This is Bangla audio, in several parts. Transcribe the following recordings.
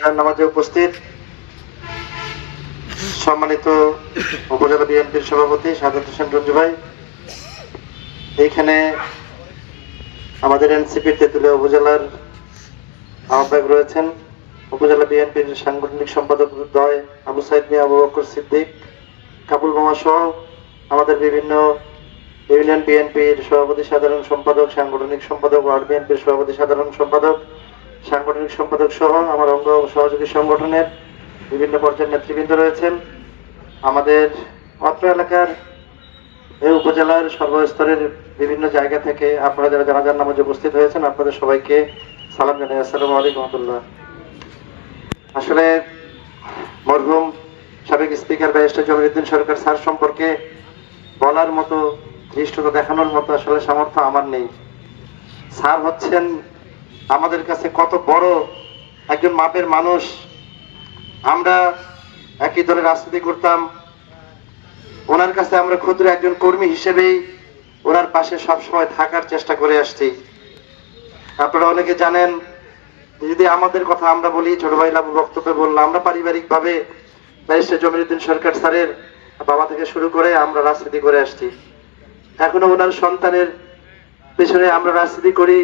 নামাজে উপস্থিত সম্মানিত উপজেলা বিএনপির সভাপতি সাদত হোসেন রঞ্জু ভাই, এইখানে আমাদের এনসিপির তেঁতুলিয়া উপজেলার আহ্বায়ক রয়েছেন, উপজেলা বিএনপির সাংগঠনিক সম্পাদক দ্বয় আবু সাইদ মিয়া, আবু বকর সিদ্দিক, কাবুল মামা সহ আমাদের বিভিন্ন ইউনিয়ন বিএনপির সভাপতি সাধারণ সম্পাদক, সাংগঠনিক সম্পাদক, ওয়ার্ড বিএনপির সভাপতি সাধারণ সম্পাদক, সাংগঠনিক সম্পাদক সহ আমার অঙ্গ সহযোগী সংগঠনের বিভিন্ন পর্যায়ের নেতৃবৃন্দ রয়েছেন। আমাদের অত্র এলাকার এই উপজেলার সর্বস্তরের বিভিন্ন জায়গা থেকে আপনারা যারা জানাজার নামাজে উপস্থিত হয়েছেন, আপনাদের সবাইকে সালাম জানাই। আসসালামু আলাইকুম রহমতুল্লাহ। আসলে মরহুম সাবেক স্পিকার ব্যারিস্টার জমিরুদ্দিন সরকার স্যার সম্পর্কে বলার মতো, ধৃষ্টতা দেখানোর মতো আসলে সামর্থ্য আমার নেই। স্যার হচ্ছেন আমাদের কাছে কত বড় একজন মাপের মানুষ। আমরা একই দলে রাজনীতি করতাম, ওনার কাছে আমরা ক্ষুদ্র একজন কর্মী হিসেবেই ওনার পাশে সবসময় থাকার চেষ্টা করে আসছি। আপনারা অনেকে জানেন, যদি আমাদের কথা আমরা বলি, ছোট ভাই লাবু বক্তব্যে বললাম, আমরা পারিবারিকভাবে ব্যারিস্টার জমিরুদ্দিন সরকার স্যারের বাবা থেকে শুরু করে আমরা রাজনীতি করে আসছি। এখনো ওনার সন্তানের পিছনে আমরা রাজনীতি করি,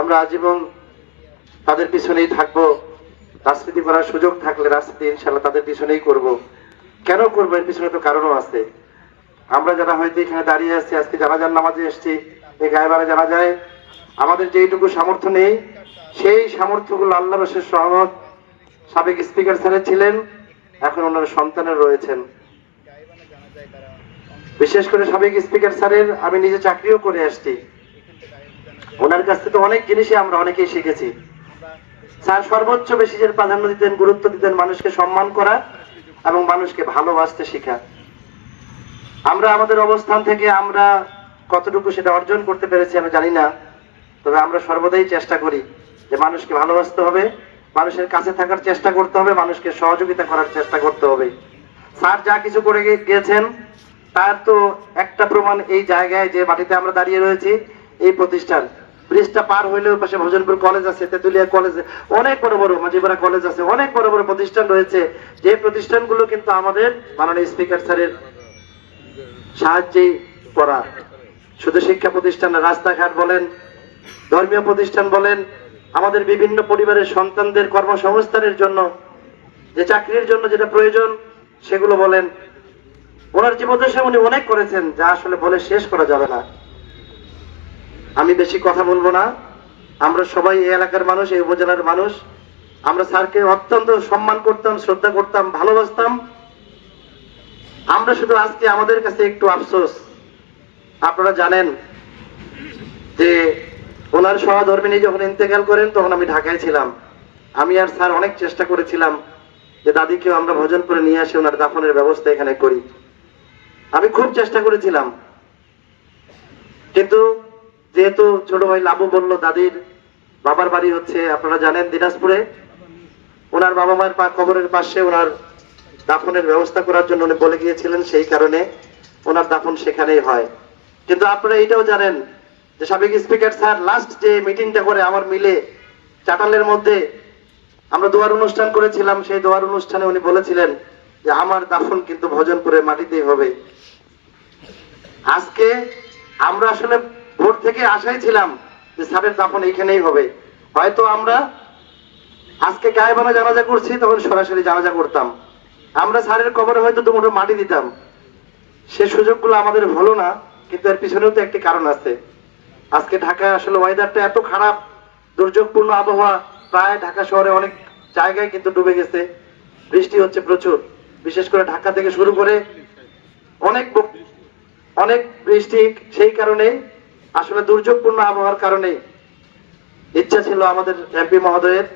আমরা আজীবন তাদের পিছনেই থাকবো। রাজনীতি করার সুযোগ থাকলে রাজনীতি ইনশাল্লাহ তাদের পিছনেই করব। কেন করবো? এর পিছনে তো কারণও আছে। আমরা যারা হয়তো এখানে দাঁড়িয়ে আসছি, আজকে জানাজার নামাজে এসছি, এই গায়েবারে জানা যায় আমাদের যেইটুকু সামর্থ্য নেই, সেই সামর্থ্যগুলো আল্লাহ রসুলের সহমত সাবেক স্পিকার স্যারের ছিলেন, এখন ওনার সন্তানের রয়েছেন। বিশেষ করে সাবেক স্পিকার স্যারের আমি নিজে চাকরিও করে আসছি, ওনার কাছ থেকে অনেক জিনিসই আমরা অনেকেই শিখেছি। স্যার সর্বোচ্চ বেশি যে প্রাধান্য দিতেন, গুরুত্ব দিতেন মানুষকে সম্মান করা এবং মানুষকে ভালোবাসতে শেখা। আমরা আমাদের অবস্থান থেকে আমরা কতটুকু সেটা অর্জন করতে পেরেছি আমি জানি না, তবে আমরা সর্বদাই চেষ্টা করি যে মানুষকে ভালোবাসতে হবে, মানুষের কাছে থাকার চেষ্টা করতে হবে, মানুষকে সহযোগিতা করার চেষ্টা করতে হবে। স্যার যা কিছু করে গিয়েছেন তার তো একটা প্রমাণ এই জায়গায় যে মাটিতে আমরা দাঁড়িয়ে রয়েছি, এই প্রতিষ্ঠান। ব্রিজটা পার হইলেও পাশে ভজনপুর কলেজ আছে, তেঁতুলিয়া কলেজ, অনেক বড় বড় মাঝিপাড়া কলেজ আছে, অনেক বড় বড় প্রতিষ্ঠান রয়েছে, যে প্রতিষ্ঠানগুলো কিন্তু আমাদের মাননীয় স্পিকার স্যারের সাহায্যেই করা। শুধু শিক্ষা প্রতিষ্ঠান, রাস্তাঘাট বলেন, ধর্মীয় প্রতিষ্ঠান বলেন, আমাদের বিভিন্ন পরিবারের সন্তানদের কর্মসংস্থানের জন্য, যে চাকরির জন্য যেটা প্রয়োজন সেগুলো বলেন, ওনার জীবদ্দশায় উনি অনেক করেছেন, যা আসলে বলে শেষ করা যাবে না। আমি বেশি কথা বলবো না। আমরা সবাই এই এলাকার মানুষ, এই উপজেলার মানুষ। আমরা স্যারকে অত্যন্ত সম্মান করতাম, শ্রদ্ধা করতাম, ভালোবাসতাম। আমরা শুধু আজকে আমাদের কাছে একটু আফসোস, আপনারা জানেন যে ওনার সহধর্মিনী যখন ইন্তেকাল করেন তখন আমি ঢাকায় ছিলাম। আমি আর স্যার অনেক চেষ্টা করেছিলাম যে দাদিকেও আমরা ভজনপুরে নিয়ে আসে ওনার দাফনের ব্যবস্থা এখানে করি। আমি খুব চেষ্টা করেছিলাম, কিন্তু যেহেতু ছোট ভাই লাবু বলল দাদির বাবার বাড়ি হচ্ছে আপনারা জানেন দিনাজপুরে, ওনার বাবা মায়ের কবরের পাশে ওনার দাফনের ব্যবস্থা করার জন্য উনি বলে গিয়েছিলেন, সেই কারণে ওনার দাফন সেখানেই হয়। কিন্তু আপনারা এটাও জানেন যে সাবেক স্পিকার স্যার লাস্ট যে মিটিংটা করে আমার মিলে চাটালের মধ্যে আমরা দোয়ার অনুষ্ঠান করেছিলাম, সেই দোয়ার অনুষ্ঠানে উনি বলেছিলেন যে আমার দাফন কিন্তু ভজনপুরের মাটিতেই হবে। আজকে আমরা আসলে ভোর থেকে আশাই ছিলাম যে স্যারের দাফন এইখানেই হবে। হয়তো আমরা আজকে গায়েবানা জানাজা করছি, তখন সরাসরি জানাজা করতাম, আমরা স্যারের কবরে হয়তো দুমুঠো মাটি দিতাম। সে সুযোগগুলো আমাদের হলো না, কিন্তু এর পিছনেও তো একটি কারণ আছে। আজকে ঢাকায় আসলে ওয়েদারটা এত খারাপ, দুর্যোগপূর্ণ আবহাওয়া, প্রায় ঢাকা শহরে অনেক জায়গায় কিন্তু ডুবে গেছে, বৃষ্টি হচ্ছে প্রচুর, বিশেষ করে ঢাকা থেকে শুরু করে অনেক অনেক বৃষ্টি। সেই কারণে আসলে দুর্যোগপূর্ণ আবহাওয়ার কারণে ইচ্ছা ছিল আমাদের এমপি মহোদয়ের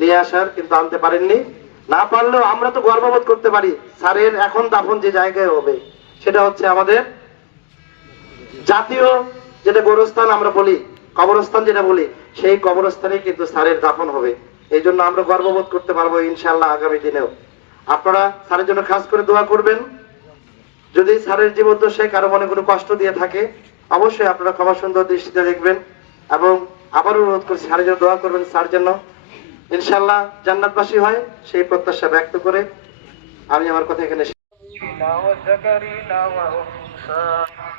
নিয়ে আসার, কিন্তু আনতে পারেননি। না পারলেও আমরা তো গর্ববোধ করতে পারি, স্যারের এখন দাফন যে জায়গায় হবে সেটা হচ্ছে আমাদের জাতীয় যেটা গোরস্থান আমরা বলি, কবরস্থান যেটা বলি, সেই কবরস্থানেই কিন্তু স্যারের দাফন হবে। এই জন্য আমরা গর্ববোধ করতে পারবো ইনশাআল্লাহ আগামী দিনেও। আপনারা স্যারের জন্য খাস করে দোয়া করবেন। যদি স্যারের জীবদ্দশায় কারো মনে কোনো কষ্ট দিয়ে থাকে, অবশ্যই আপনারা ক্ষমা সুন্দর দৃষ্টিতে দেখবেন, এবং আবারও অনুরোধ করছি স্যারের জন্য দোয়া করবেন, স্যার যেন ইনশাআল্লাহ জান্নাতবাসী হয় সেই প্রত্যাশা ব্যক্ত করে আমি আমার কথা এখানে وزكريا وأنثى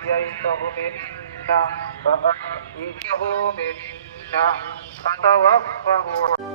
يئسه منا فأحييه منا فتوفه